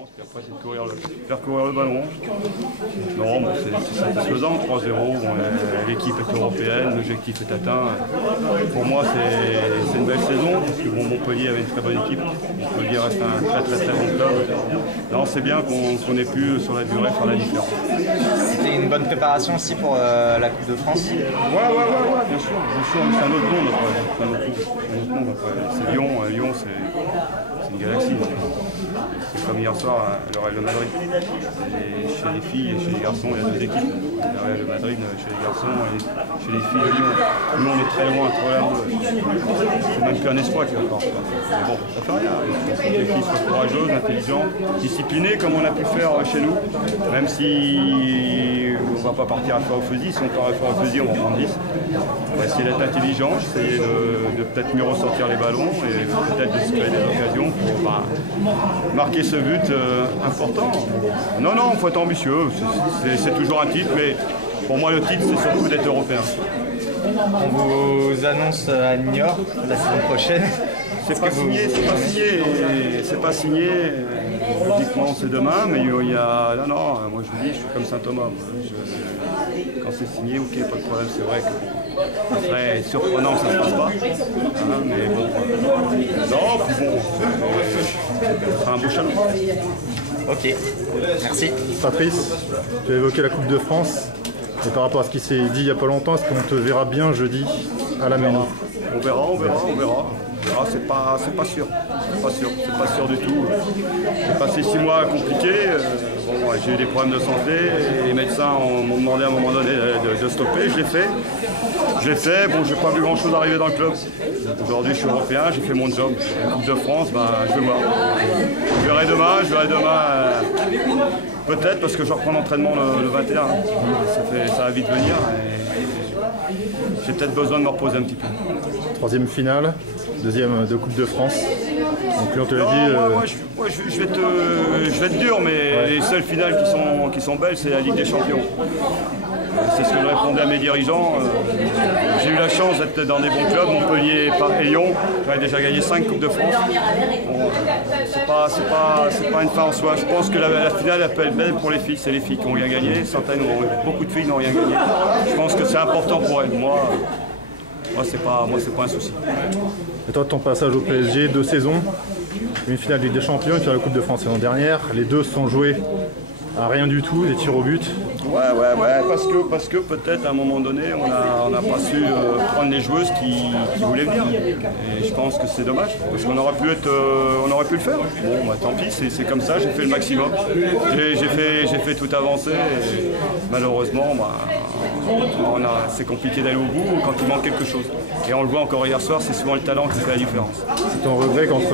différence, puis après c'est de faire courir le ballon. Non, bon, c'est satisfaisant, 3-0, bon, l'équipe est européenne, l'objectif est atteint. Pour moi c'est une belle saison, parce que bon, Montpellier avait une très bonne équipe, Montpellier reste un très bon club. Non, c'est bien qu'on ait pu sur la durée faire la différence. C'était une bonne préparation aussi pour la Coupe de France? Ouais, bien sûr, mais c'est un autre monde après. C'est Lyon, c'est une galaxie. C'est comme hier soir le Real de Madrid. Chez les filles et chez les garçons, il y a deux équipes. Le Real de Madrid chez les garçons et chez les filles de Lyon. Nous on est très loin entre eux. C'est même plus un espoir qui va encore. Mais bon, ça fait rien. Il faut que les filles soient courageuses, intelligentes, disciplinées comme on a pu faire chez nous. Même si on ne va pas partir à faire au fusil, si on part à faire au fusil, on va prendre 10. On va essayer d'être intelligent, essayer de peut-être mieux ressortir les ballons et peut-être de se créer des occasions pour marquer ce but important. Non, il faut être ambitieux, c'est toujours un titre, mais pour moi le titre c'est surtout d'être européen. On vous annonce à Niort la saison prochaine. C'est pas signé. Logiquement c'est demain, mais il y a... Non, moi je vous dis, je suis comme Saint-Thomas. Quand c'est signé, ok, pas de problème, c'est vrai que ça serait surprenant que ça ne se passe pas. Hein, mais bon, ce sera un beau challenge. Ok, merci. Patrice, tu as évoqué la Coupe de France. Et par rapport à ce qui s'est dit il n'y a pas longtemps, est-ce qu'on te verra bien jeudi à la Méno? On verra. C'est pas sûr. C'est pas sûr du tout. J'ai passé 6 mois compliqués. J'ai eu des problèmes de santé. Et les médecins m'ont demandé à un moment donné de stopper. Je l'ai fait. Bon, j'ai pas vu grand-chose arriver dans le club. Aujourd'hui, je suis européen. J'ai fait mon job. La Coupe de France, je vais voir. Je verrai demain. Peut-être parce que je reprends l'entraînement le 21. Ça va vite venir. J'ai peut-être besoin de me reposer un petit peu. Troisième finale, deuxième de Coupe de France. Donc là on te l'a dit. Je vais être dur, mais les seules finales qui sont belles, c'est la Ligue des Champions. C'est ce que je répondais à mes dirigeants. J'ai eu la chance d'être dans des bons clubs, Montpellier et Lyon. J'avais déjà gagné 5 Coupes de France. Bon, c'est pas une fin en soi. Je pense que la finale elle peut être belle pour les filles. C'est les filles qui ont rien gagné. Beaucoup de filles n'ont rien gagné. Je pense que c'est important pour elles. Moi c'est pas un souci. Et toi, ton passage au PSG, 2 saisons, une finale de Ligue des Champions et puis la Coupe de France l'année dernière. Les deux sont joués à rien du tout, des tirs au but. Ouais, parce que peut-être à un moment donné, on n'a pas su prendre les joueuses qui voulaient venir. Et je pense que c'est dommage, parce qu'on aurait pu le faire. Bon, tant pis, c'est comme ça, j'ai fait le maximum. J'ai fait tout avancer et malheureusement, c'est compliqué d'aller au bout quand il manque quelque chose. Et on le voit encore hier soir, c'est souvent le talent qui fait la différence. C'est ton regret qu'entre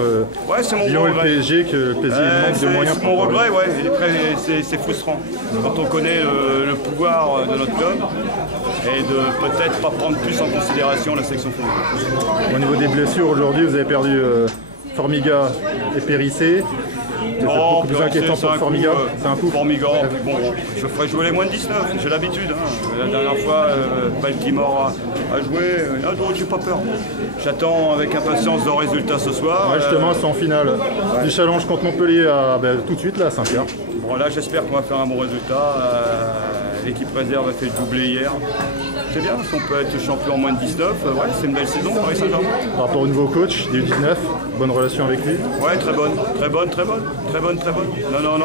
Lyon et le PSG, que le PSG manque de moyens? C'est mon regret, c'est frustrant. Quand on connaît le pouvoir de notre club et de peut-être pas prendre plus en considération la sélection féminine. Au niveau des blessures, aujourd'hui, vous avez perdu Formiga et Périssé. C'est beaucoup plus inquiétant pour Formiga. C'est un coup. Formiga, bon, je ferai jouer les moins de 19, j'ai l'habitude. La dernière fois, Baltimore a joué. J'ai pas peur. J'attends avec impatience le résultat ce soir. Justement, c'est en finale du challenge contre Montpellier tout de suite là, à Saint-Pierre. Bon, là, j'espère qu'on va faire un bon résultat. L'équipe réserve a fait le doublé hier. C'est bien, si on peut être champion en moins de 19, c'est une belle saison, Paris Saint-Germain. Par rapport au nouveau coach, des U19, bonne relation avec lui? Ouais, très bonne. Non,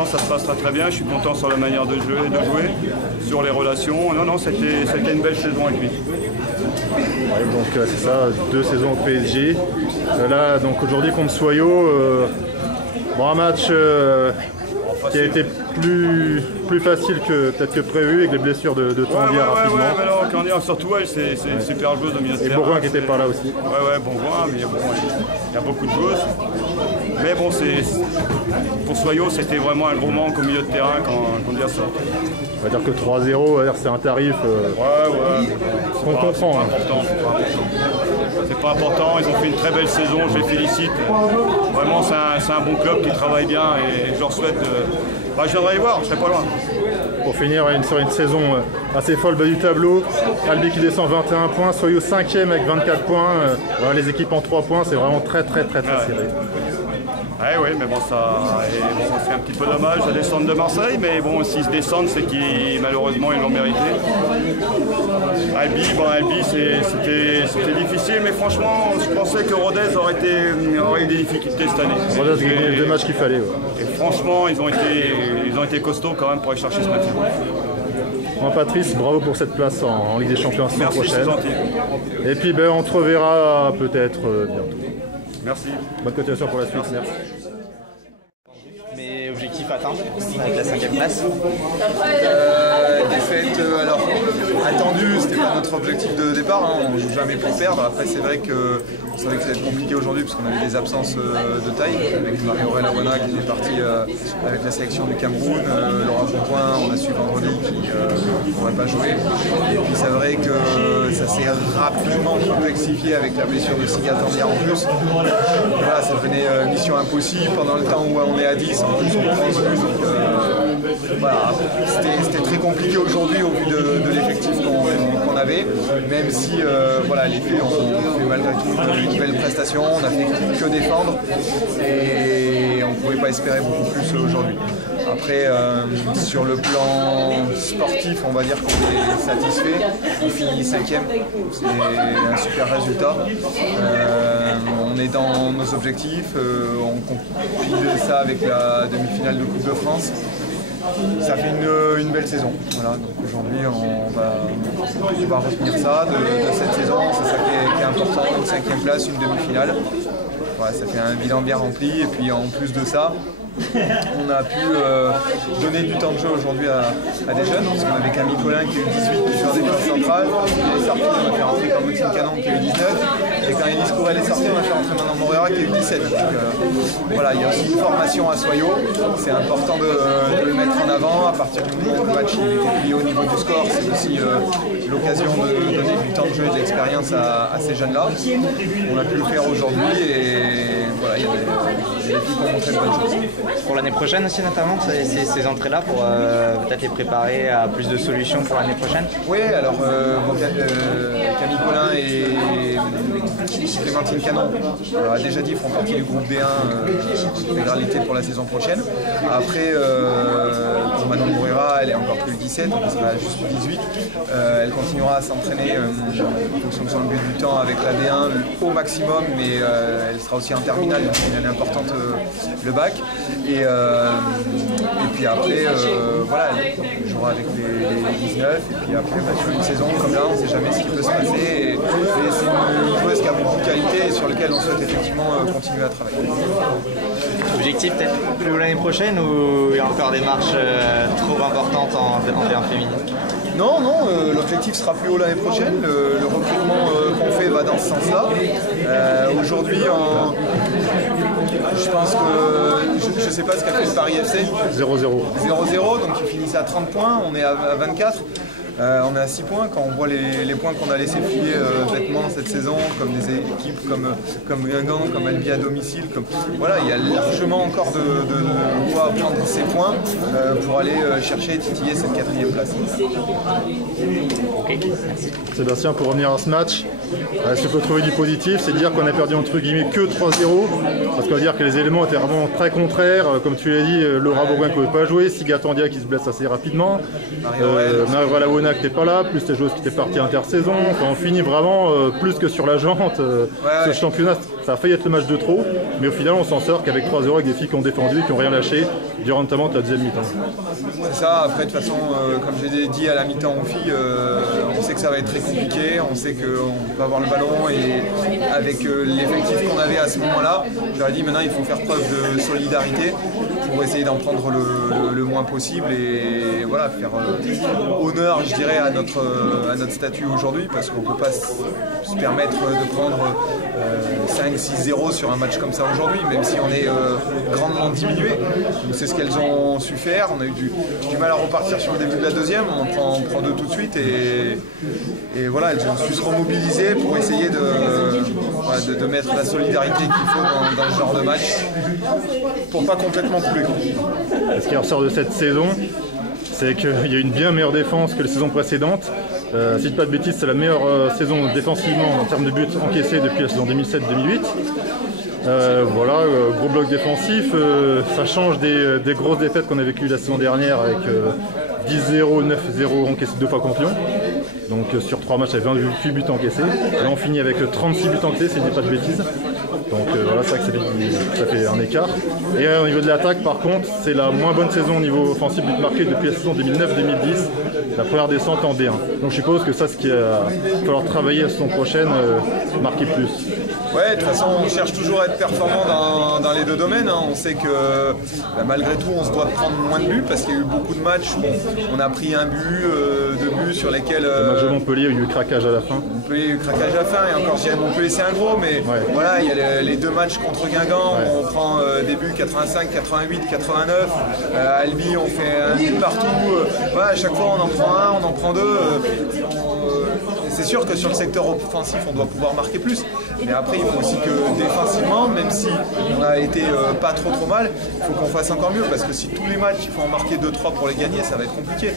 ça se passera très bien. Je suis content sur la manière de jouer, sur les relations. Non, c'était une belle saison avec lui. Ouais, donc c'est ça, 2 saisons au PSG. Là, donc aujourd'hui contre Soyaux, un match qui a été plus facile peut-être que prévu avec les blessures de Tanguy rapidement. Ouais, Tanguy, surtout elle, c'est une super joueuse au milieu de terrain. Et Bourgoin qui était pas là aussi. Ouais, Bourgoin, mais bon, il y a beaucoup de joueuses. Mais bon, pour Soyaux, c'était vraiment un gros manque au milieu de terrain quand hier soir. On va dire que 3-0, c'est un tarif qu'on comprend. C'est pas important, ils ont fait une très belle saison, je les félicite. Vraiment, c'est un bon club qui travaille bien et je leur souhaite. Je viendrai les voir, je serai pas loin. Pour finir sur une saison assez folle bas du tableau, Albi qui descend 21 points, Soyaux 5e avec 24 points. Les équipes en 3 points, c'est vraiment très serré. Oui, mais bon, c'est un petit peu dommage de descendre de Marseille, mais bon, s'ils se descendent, c'est qu'ils, malheureusement, ils l'ont mérité. Albi, c'était difficile, mais franchement, je pensais que Rodez aurait eu des difficultés cette année. Rodez a gagné les 2 matchs qu'il fallait. Ouais. Et franchement, ils ont été costauds quand même pour aller chercher ce match. Bon, Patrice, bravo pour cette place en Ligue des Champions la saison prochaine. Merci, c'est gentil. Et puis on te reverra peut-être bientôt. Merci. Bonne continuation pour la suite, merci. Mais objectif atteint avec la 5e place. Défaite alors attendue, c'était pas notre objectif de départ, hein. On joue jamais pour perdre. Après c'est vrai qu'on savait que ça allait être compliqué aujourd'hui parce qu'on avait des absences de taille avec Marie-Aurèle Awona qui est partie avec la sélection du Cameroun, Laura Bonpoint on a su vendredi qui ne pourrait pas jouer. Et puis c'est vrai que ça s'est rapidement complexifié avec la blessure de Siga Tandia en plus. Voilà, ça devenait mission impossible pendant le temps où on est à 10, en plus on prend ce but, donc voilà, c'était très compliqué aujourd'hui au vu de l'effectif qu'on avait, même si voilà, les filles ont fait malgré tout une belle prestation, on a fait que défendre et on ne pouvait pas espérer beaucoup plus aujourd'hui. Après, sur le plan sportif, on va dire qu'on est satisfait. On finit 5e, c'est un super résultat. On est dans nos objectifs, on compile ça avec la demi-finale de Coupe de France. Ça fait une belle saison. Voilà, donc aujourd'hui, on va retenir ça de cette saison. C'est ça qui est important, une 5e place, une demi-finale. Voilà, ça fait un bilan bien rempli. Et puis en plus de ça, on a pu donner du temps de jeu aujourd'hui à des jeunes, parce qu'on avait Camille Collin qui a eu 18 qui jouait en défense centrale, il est sorti, on a fait rentrer Caroline Canon qui a eu 19, et quand Elise Courel est sortie, on a fait rentrer Manon Morera qui a eu 17. Donc voilà, il y a aussi une formation à Soyaux, c'est important de le mettre en avant. À partir du moment où le match était plié au niveau du score, c'est aussi l'occasion de donner du temps de jeu et de l'expérience à ces jeunes-là. On a pu le faire aujourd'hui et voilà, il y a des filles qui ont montré de bonnes choses. Pour l'année prochaine aussi notamment, ces entrées-là pour peut-être les préparer à plus de solutions pour l'année prochaine. Oui, alors Camille Collin et Clémentine Canon, on a déjà dit, font partie du groupe B1 intégralité pour la saison prochaine. Après, pour Manon Morera, elle est encore plus le 17, donc elle sera juste 18. Elle continuera à s'entraîner en fonction de son but du temps avec la D1 au maximum, mais elle sera aussi en terminale, donc c'est une année importante le bac. Et puis après, voilà, elle jouera avec les 19. Et puis après, sur une saison comme là, on ne sait jamais ce qui peut se passer. Et c'est une joueuse qui a beaucoup de qualité et sur laquelle on souhaite effectivement continuer à travailler. Objectif peut-être plus haut l'année prochaine ou il y a encore des marches trop importantes en D1 féminine? Non, l'objectif sera plus haut l'année prochaine. Le recrutement qu'on fait va dans ce sens-là. Aujourd'hui, je pense que je ne sais pas ce qu'a fait le Paris FC. 0-0. 0-0, donc ils finissent à 30 points, on est à 24. On est à 6 points. Quand on voit les points qu'on a laissé filer bêtement cette saison, comme des équipes comme Guingamp, comme Albi à domicile, voilà, il y a largement encore de quoi prendre ces points pour aller chercher et titiller cette 4e place. Ok, merci. Sébastien, pour revenir à ce match, ce qu'on peut trouver du positif, c'est de dire qu'on a perdu entre guillemets que 3-0, parce qu'on va dire que les éléments étaient vraiment très contraires. Comme tu l'as dit, Laura Bourgoin ne pouvait pas jouer, Siga Tandia qui se blesse assez rapidement, Marie-Aurèle Awona qui n'était pas là, plus les joueuses qui étaient parties intersaison. Quand on finit vraiment plus que sur la jante, ce championnat, ça a failli être le match de trop, mais au final on s'en sort qu'avec 3-0 avec des filles qui ont défendu, qui n'ont rien lâché durant notamment la deuxième mi-temps. C'est ça, après de toute façon, comme je l'ai dit à la mi-temps aux filles, on sait que ça va être très compliqué, on sait qu'on va avoir le ballon et avec l'effectif qu'on avait à ce moment-là, j'aurais dit maintenant il faut faire preuve de solidarité pour essayer d'en prendre le moins possible et voilà, faire honneur, je dirais, à notre statut aujourd'hui, parce qu'on ne peut pas se permettre de prendre 5-6-0 sur un match comme ça aujourd'hui, même si on est grandement diminué. Donc c'est ce qu'elles ont su faire. On a eu du mal à repartir sur le début de la deuxième, on prend deux tout de suite et voilà, elles ont su se remobiliser pour essayer de mettre la solidarité qu'il faut dans ce genre de match pour pas complètement couler. Ce qui ressort de cette saison, c'est qu'il y a une bien meilleure défense que les saisons précédentes. Si je ne dis pas de bêtises, c'est la meilleure saison défensivement en termes de buts encaissés depuis la saison 2007-2008. Voilà, gros bloc défensif, ça change des grosses défaites qu'on a vécues la saison dernière avec 10-0, 9-0 encaissés 2 fois contre Lyon. Donc sur 3 matchs avec 28 buts encaissés. Là on finit avec 36 buts encaissés si je ne dis pas de bêtises. Donc voilà, c'est vrai que ça fait un écart. Et au niveau de l'attaque par contre, c'est la moins bonne saison au niveau offensif but marqué depuis la saison 2009-2010, la première descente en D1. Donc je suppose que ça, ce qu'il va falloir travailler la saison prochaine, marquer plus. Ouais, de toute façon, on cherche toujours à être performant dans les deux domaines. Hein. On sait que malgré tout, on se doit prendre moins de buts parce qu'il y a eu beaucoup de matchs où on a pris un but, 2 buts sur lesquels. Le match de Montpellier, il y a eu craquage à la fin. Montpellier, il y a eu craquage à la fin. Et encore, je dirais Montpellier, c'est un gros, mais voilà, il y a les 2 matchs contre Guingamp. On prend des buts 85, 88, 89. À Albi, on fait un but partout. Voilà, à chaque fois, on en prend un, on en prend 2. C'est sûr que sur le secteur offensif, on doit pouvoir marquer plus. Mais après, il faut aussi que défensivement, même si on a été pas trop mal, il faut qu'on fasse encore mieux. Parce que si tous les matchs, il faut en marquer 2-3 pour les gagner, ça va être compliqué.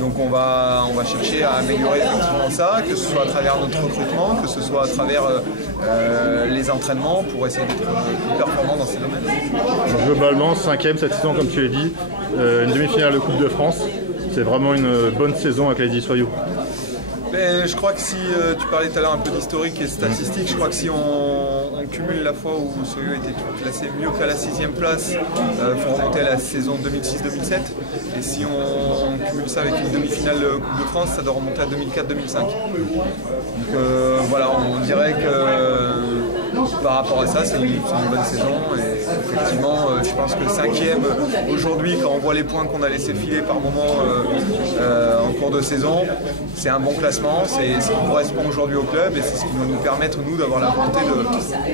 Donc on va chercher à améliorer effectivement ça, que ce soit à travers notre recrutement, que ce soit à travers les entraînements pour essayer d'être plus performant dans ces domaines. Donc, globalement, 5e cette saison, comme tu l'as dit, une demi-finale de Coupe de France. C'est vraiment une bonne saison avec les Soyaux. Je crois que si tu parlais tout à l'heure un peu d'historique et statistique, je crois que si on cumule la fois où Soyaux était classé mieux qu'à la 6e place, il faut remonter à la saison 2006-2007. Et si on cumule ça avec une demi-finale Coupe de France, ça doit remonter à 2004-2005. Donc voilà, on dirait que par rapport à ça, c'est une bonne saison. Et effectivement, je pense que 5e aujourd'hui, quand on voit les points qu'on a laissé filer par moment en cours de saison, c'est un bon classement, c'est ce qui correspond aujourd'hui au club et c'est ce qui va nous permettre, nous, d'avoir la volonté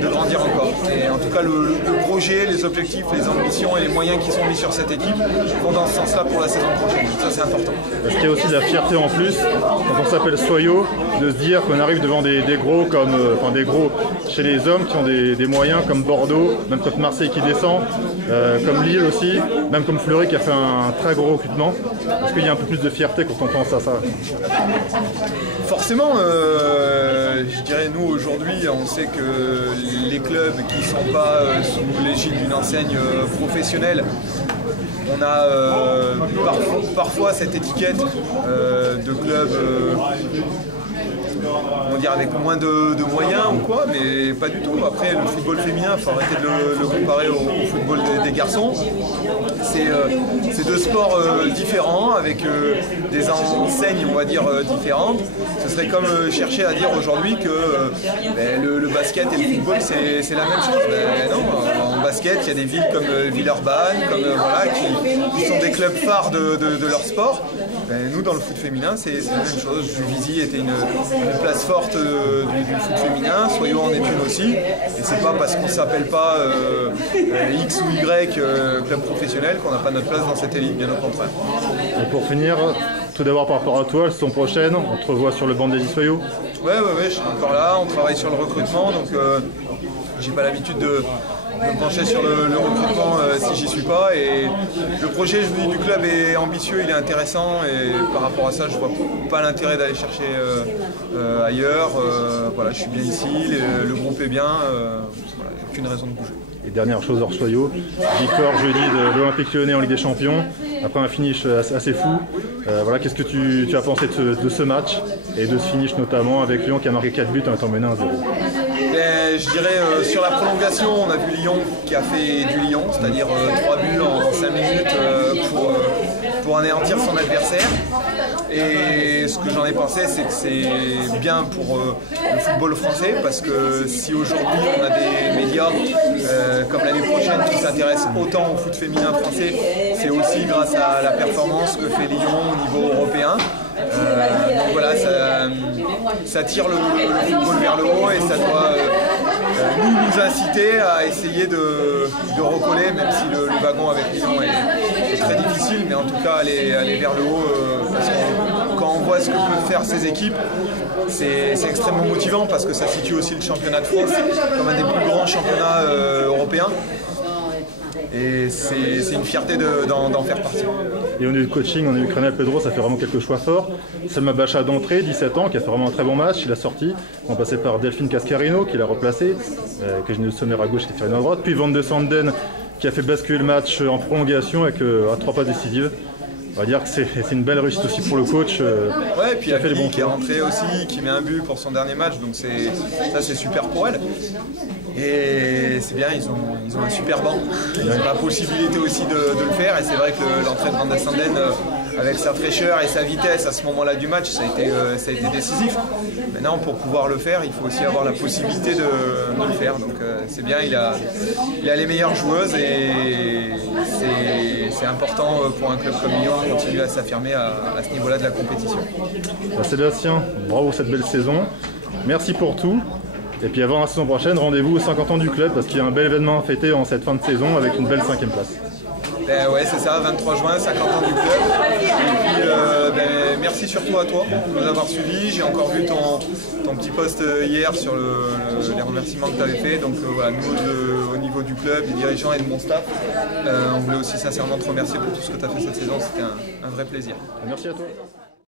de grandir encore. Et en tout cas, le projet, les objectifs, les ambitions et les moyens qui sont mis sur cette équipe vont dans ce sens-là pour la saison prochaine. Ça, c'est important. Parce qu'il y a aussi de la fierté en plus, quand on s'appelle Soyaux, de se dire qu'on arrive devant des gros, comme, enfin des gros chez les hommes qui ont des moyens comme Bordeaux, même comme Marseille qui descend, comme Lille aussi, même comme Fleury qui a fait un très gros recrutement. Est-ce qu'il y a un peu plus de fierté quand on pense à ça? Forcément, je dirais nous aujourd'hui, on sait que les clubs qui ne sont pas sous l'égide d'une enseigne professionnelle, on a parfois cette étiquette de club on va dire avec moins de moyens ou quoi, mais pas du tout. Après, le football féminin, il faut arrêter de le comparer au football des garçons. C'est deux sports différents, avec des enseignes, on va dire, différentes. Ce serait comme chercher à dire aujourd'hui que le basket et le football, c'est la même chose. Mais non, en basket, il y a des villes comme Villeurbanne, comme, voilà, qui sont des clubs phares de leur sport. Nous, dans le foot féminin, c'est la même chose. Juvisy était une place forte du foot féminin, Soyaux en est une aussi. Et c'est pas parce qu'on s'appelle pas X ou Y club professionnel qu'on n'a pas notre place dans cette élite, bien au contraire. Et pour finir, tout d'abord par rapport à toi, la saison prochaine, on te revoit sur le banc des Soyaux? Ouais, je suis encore là, on travaille sur le recrutement, donc j'ai pas l'habitude de me pencher sur le recrutement si j'y suis pas. Et le projet, je vous dis, du club est ambitieux, il est intéressant et par rapport à ça, je vois pas l'intérêt d'aller chercher ailleurs. Voilà, je suis bien ici, le groupe est bien, voilà, aucune raison de bouger. Et dernière chose hors Soyaux, victoire jeudi de l'Olympique Lyonnais en Ligue des Champions, après un finish assez fou. Voilà, qu'est-ce que tu as pensé de ce match et de ce finish notamment avec Lyon qui a marqué 4 buts en étant mené 1-0? Je dirais sur la prolongation, on a vu Lyon qui a fait du Lyon, c'est-à-dire 3 buts en 5 minutes pour anéantir son adversaire. Et ce que j'en ai pensé, c'est que c'est bien pour le football français, parce que si aujourd'hui on a des médias comme l'année prochaine qui s'intéressent autant au foot féminin français, c'est aussi grâce à la performance que fait Lyon au niveau européen. Donc voilà, ça tire le football vers le haut et ça doit nous inciter à essayer de recoller, même si le wagon avec Lyon est très difficile, mais en tout cas aller vers le haut, parce que quand on voit ce que peuvent faire ces équipes, c'est extrêmement motivant, parce que ça situe aussi le championnat de France comme un des plus grands championnats européens. Et c'est une fierté d'en faire partie. Et au niveau du coaching, on a eu Crenel Pedro, ça fait vraiment quelques choix forts. Selma Bacha d'entrée, 17 ans, qui a fait vraiment un très bon match, il a sorti. On passait par Delphine Cascarino, qui l'a replacé, que j'ai mis le sommaire à gauche, qui fait à droite. Puis Van de Sanden, qui a fait basculer le match en prolongation avec à 3 passes décisives. On va dire que c'est une belle réussite aussi pour le coach. Ouais, et puis Abby qui est rentrée aussi, qui met un but pour son dernier match, donc ça c'est super pour elle. Et c'est bien, ils ont un super banc, ils ont la possibilité aussi de le faire, et c'est vrai que l'entrée de Van der Sanden avec sa fraîcheur et sa vitesse à ce moment-là du match, ça a été décisif. Maintenant, pour pouvoir le faire, il faut aussi avoir la possibilité de le faire, donc c'est bien, il a les meilleures joueuses et c'est important pour un club comme Lyon de continuer à s'affirmer à ce niveau-là de la compétition. Sébastien, bravo pour cette belle saison, merci pour tout. Et puis avant la saison prochaine, rendez-vous aux 50 ans du club parce qu'il y a un bel événement à fêter en cette fin de saison avec une belle 5e place. Ouais, c'est ça, 23 juin, 50 ans du club. Et puis merci surtout à toi de nous avoir suivis. J'ai encore vu ton petit post hier sur les remerciements que tu avais fait. Donc voilà, nous au niveau du club, des dirigeants et de mon staff, on voulait aussi sincèrement te remercier pour tout ce que tu as fait cette saison. C'était un vrai plaisir. Merci à toi.